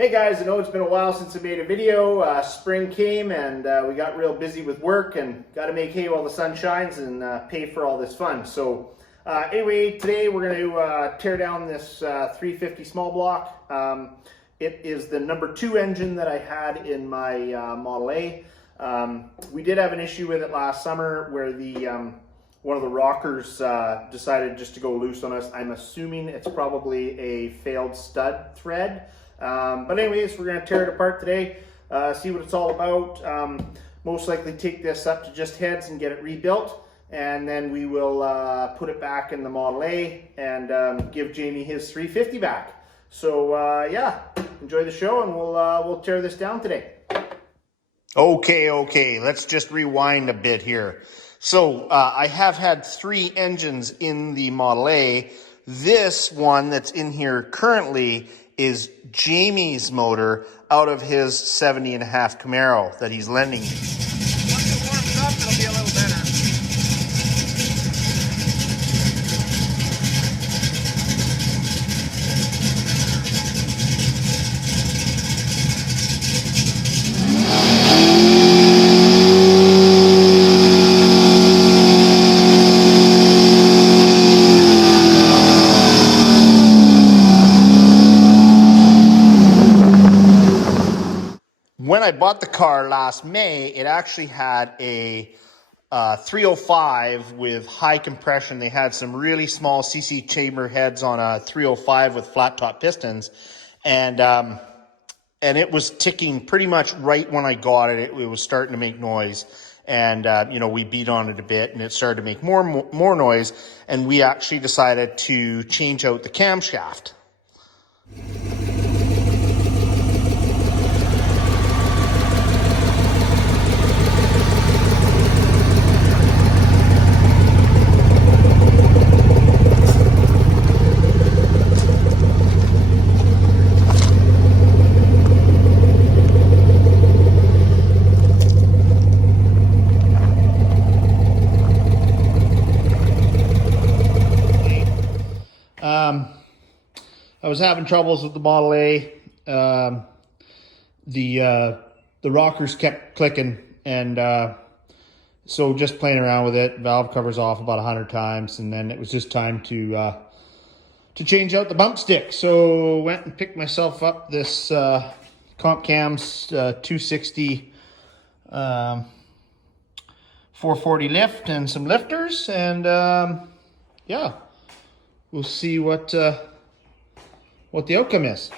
Hey guys, I know it's been a while since I made a video. Spring came and we got real busy with work and got to make hay while the sun shines and pay for all this fun. So anyway, today we're going to tear down this 350 small block. It is the number 2 engine that I had in my Model A. We did have an issue with it last summer where the one of the rockers decided just to go loose on us. I'm assuming it's probably a failed stud thread. But anyways, we're going to tear it apart today, see what it's all about. Most likely take this up to just heads and get it rebuilt. And then we will put it back in the Model A and give Jamie his 350 back. So yeah, enjoy the show and we'll tear this down today. Okay, let's just rewind a bit here. So I have had 3 engines in the Model A. This one that's in here currently is Jamie's motor out of his 70.5 Camaro that he's lending me. Once it warms up, it'll be a little better. When I bought the car last May, it actually had a 305 with high compression. They had some really small CC chamber heads on a 305 with flat top pistons, and it was ticking pretty much right when I got it. It was starting to make noise, and you know, we beat on it a bit, and it started to make more noise, and we actually decided to change out the camshaft. I was having troubles with the Model A. The rockers kept clicking, and so just playing around with it. Valve covers off about 100 times, and then it was just time to change out the bump stick. So went and picked myself up this Comp Cam's 260 440 lift and some lifters, and yeah, we'll see what the outcome is.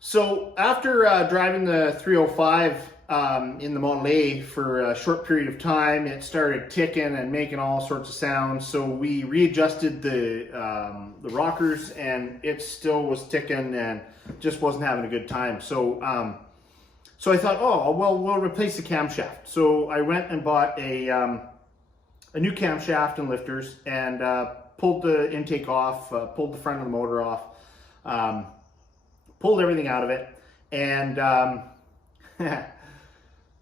So after driving the 305 in the Model A for a short period of time, it started ticking and making all sorts of sounds. So we readjusted the rockers, and it still was ticking and just wasn't having a good time. So so I thought, oh well, we'll replace the camshaft. So I went and bought a new camshaft and lifters, and pulled the intake off, pulled the front of the motor off. Pulled everything out of it, and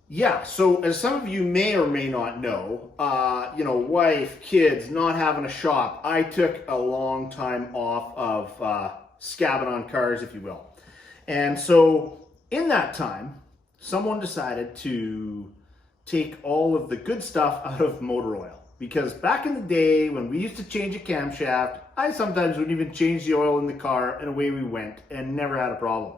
yeah, so as some of you may or may not know, you know, wife, kids, not having a shop, I took a long time off of scabbing on cars, if you will. And so in that time, someone decided to take all of the good stuff out of motor oil. Because back in the day when we used to change a camshaft, I sometimes wouldn't even change the oil in the car, and away we went and never had a problem.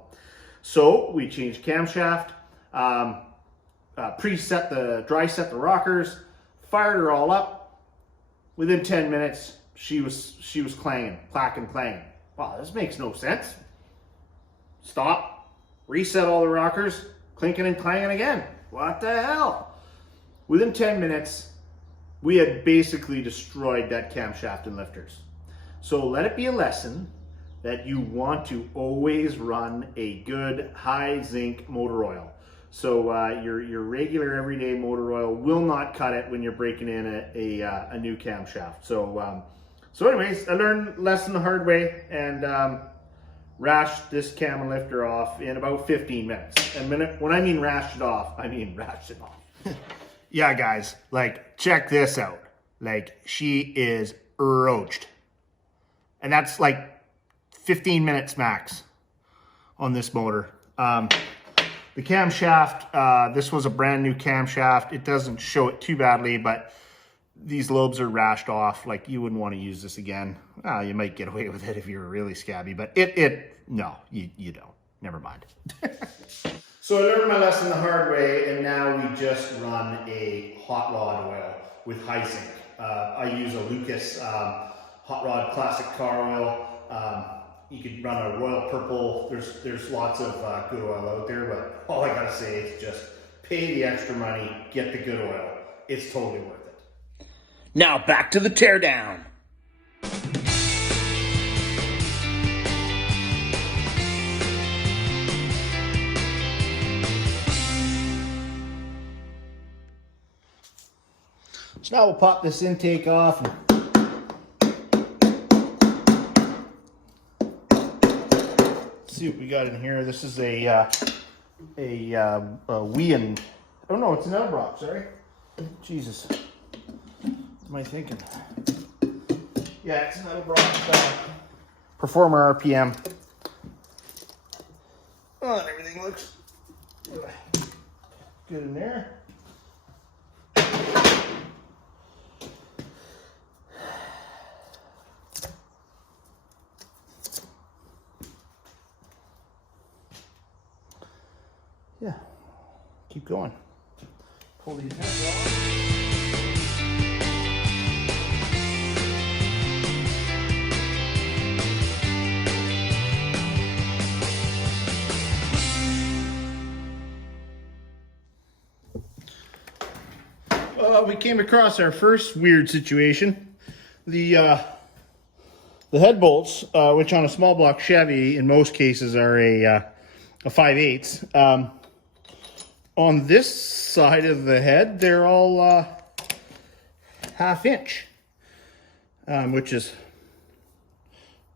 So we changed camshaft, dry set the rockers, fired her all up. Within 10 minutes, she was clanging. Wow, this makes no sense. Stop, reset all the rockers, clinking and clanging again. What the hell? Within 10 minutes, we had basically destroyed that camshaft and lifters. So let it be a lesson that you want to always run a good high zinc motor oil. So your regular everyday motor oil will not cut it when you're breaking in a new camshaft. So so anyways, I learned a lesson the hard way, and rashed this cam and lifter off in about 15 minutes. And when I mean rashed it off, I mean rashed it off. Yeah, guys, like, check this out. Like, she is roached. And that's like 15 minutes max. on this motor. The camshaft, this was a brand new camshaft. It doesn't show it too badly, but these lobes are rashed off. Like, you wouldn't want to use this again. You might get away with it if you were really scabby, but no, you don't. Never mind. So I learned my lesson the hard way, and now we just run a hot rod oil with high zinc. I use a Lucas hot rod classic car oil. You could run a Royal Purple. There's lots of good oil out there, but all I gotta say is just pay the extra money, get the good oil. It's totally worth it. Now back to the teardown. So now we'll pop this intake off. See what we got in here. This is a Wien. Oh no, it's an Elbrock, sorry. Jesus. What am I thinking? Yeah, it's an Elbrock Performer RPM. Oh, and everything looks good in there. Yeah, keep going. Pull these heads off. We came across our first weird situation. The head bolts, which on a small block Chevy in most cases are a 5/8. On this side of the head, they're all 1/2 inch, which is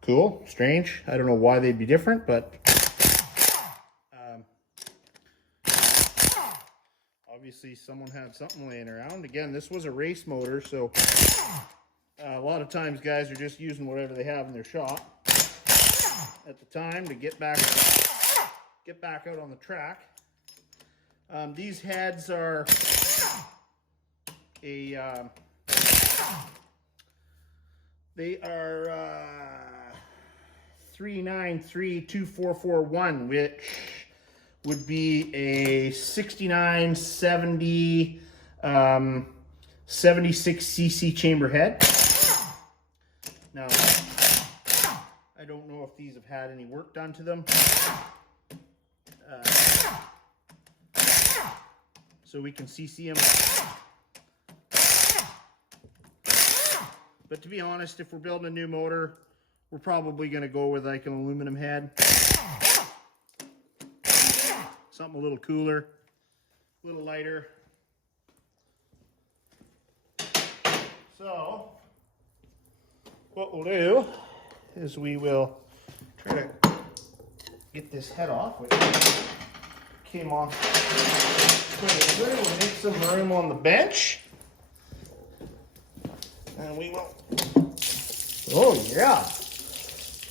cool, strange. I don't know why they'd be different, but obviously someone had something laying around. Again, this was a race motor, so a lot of times guys are just using whatever they have in their shop at the time to get back out on the track. These heads are they are 3932441, which would be a 6970 76cc chamber head. Now, I don't know if these have had any work done to them. So we can CC them. But to be honest, if we're building a new motor, we're probably going to go with like an aluminum head. Something a little cooler, a little lighter. So, what we'll do is we will try to get this head off, which came off pretty good. We'll make some room on the bench. And we will, oh yeah,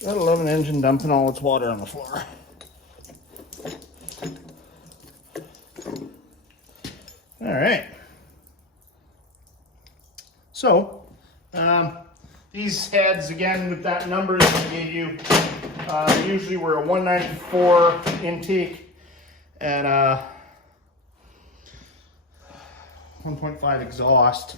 gotta love an engine dumping all its water on the floor. All right. So, these heads, again, with that number that I gave you, usually were a 194 intake and 1.5 exhaust.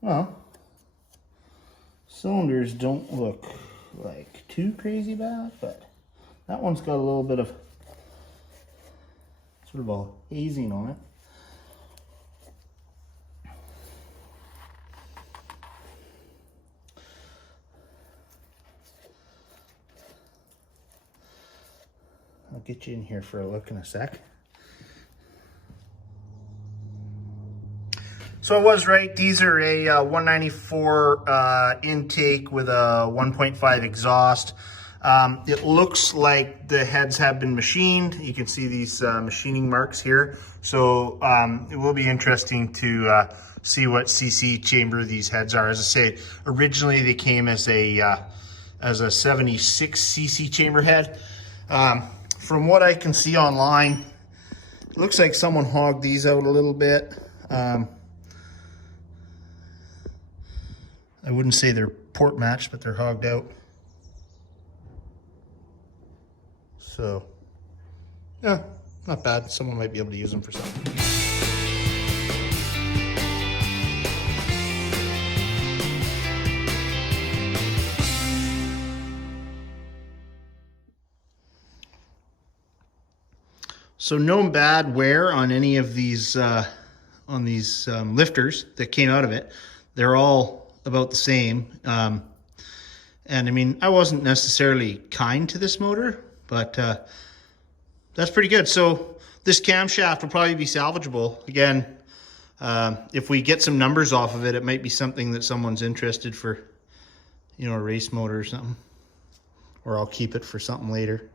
Well, cylinders don't look like too crazy bad, but that one's got a little bit of sort of a hazing on it. I'll get you in here for a look in a sec. So I was right, these are a 194 intake with a 1.5 exhaust. It looks like the heads have been machined. You can see these machining marks here. So it will be interesting to see what CC chamber these heads are. As I say, originally they came as a 76 CC chamber head. From what I can see online, it looks like someone hogged these out a little bit. I wouldn't say they're port matched, but they're hogged out. So, yeah, not bad. Someone might be able to use them for something. So no bad wear on any of these lifters that came out of it. They're all about the same. And I mean, I wasn't necessarily kind to this motor, but that's pretty good. So this camshaft will probably be salvageable. Again, if we get some numbers off of it, it might be something that someone's interested for, you know, a race motor or something. Or I'll keep it for something later.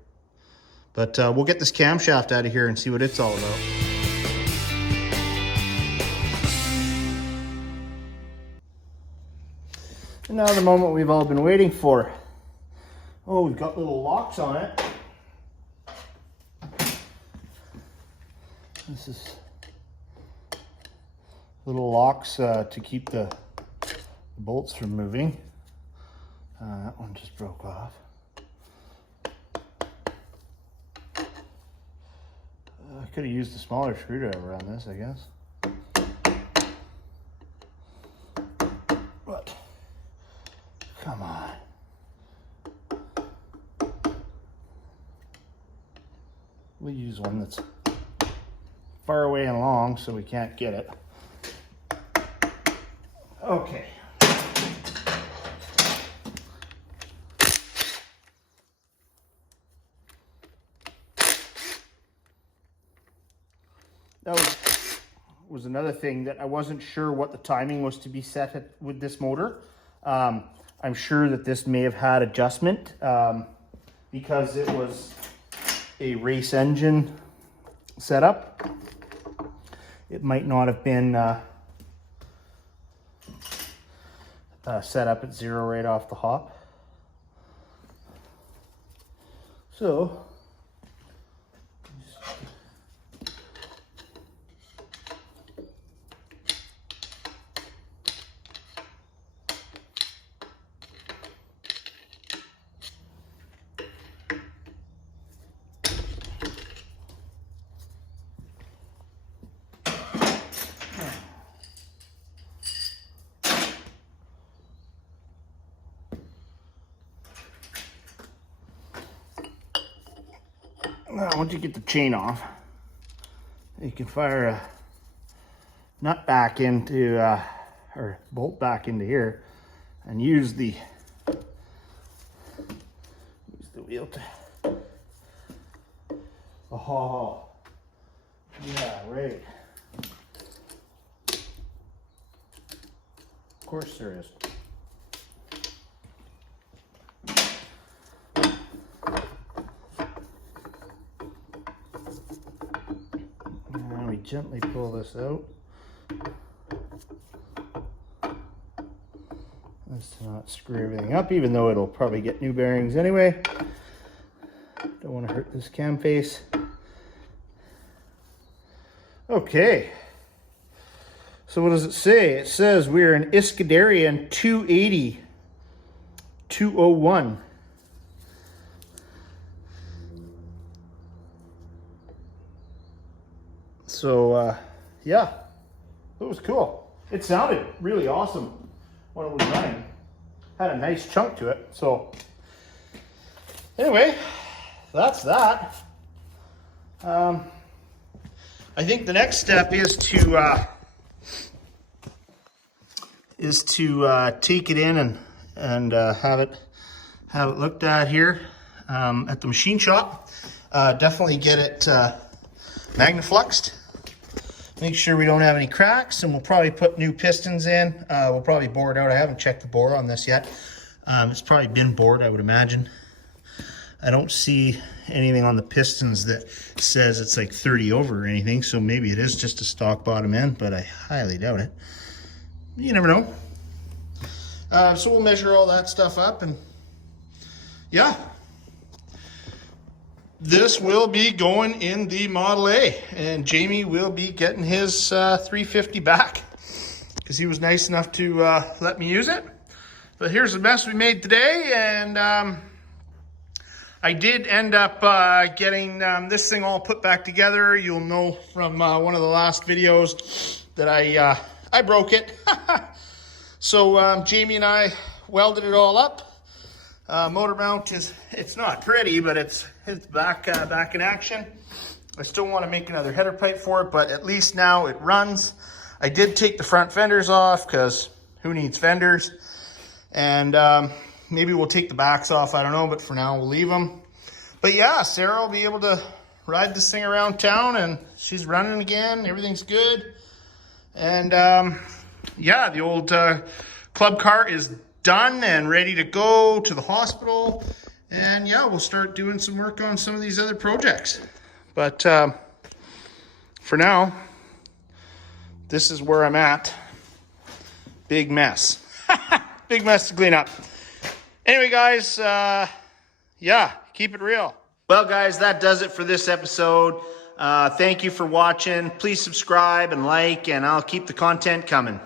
But we'll get this camshaft out of here and see what it's all about. And now the moment we've all been waiting for. Oh, we've got little locks on it. This is little locks to keep the bolts from moving. That one just broke off. I could have used a smaller screwdriver on this, I guess. But, come on. We'll use one that's far away and long so we can't get it. Okay. That was another thing that I wasn't sure what the timing was to be set at, with this motor. I'm sure that this may have had adjustment because it was a race engine setup. It might not have been set up at 0 right off the hop. So now, once you get the chain off, you can fire a nut back into, or bolt back into here, and use the wheel to, oh, yeah, right. Of course there is. Gently pull this out. That's to not screw everything up, even though it'll probably get new bearings anyway. Don't want to hurt this cam face. Okay. So what does it say? It says we're an Iskandarian 280 201. So, yeah, it was cool. It sounded really awesome when it was running. Had a nice chunk to it. So, anyway, that's that. I think the next step is to take it in and have it looked at here at the machine shop. Definitely get it magnafluxed. Make sure we don't have any cracks, and we'll probably put new pistons in. We'll probably bore it out. I haven't checked the bore on this yet. It's probably been bored, I would imagine. I don't see anything on the pistons that says it's like 30 over or anything, so maybe it is just a stock bottom end, but I highly doubt it. You never know. So we'll measure all that stuff up, and yeah, this will be going in the Model A, and Jamie will be getting his 350 back because he was nice enough to let me use it. But here's the mess we made today, and I did end up getting this thing all put back together. You'll know from one of the last videos that I broke it. So Jamie and I welded it all up. Motor mount it's not pretty, but it's back in action. I still want to make another header pipe for it, but at least now it runs. I did take the front fenders off because who needs fenders? And maybe we'll take the backs off, I don't know, but for now we'll leave them. But yeah, Sarah will be able to ride this thing around town, and she's running again. Everything's good. And yeah, the old club car is done and ready to go to the hospital. And yeah, we'll start doing some work on some of these other projects. But for now, this is where I'm at. Big mess. Big mess to clean up. Anyway, guys, yeah, keep it real. Well, guys, that does it for this episode. Thank you for watching. Please subscribe and like, and I'll keep the content coming.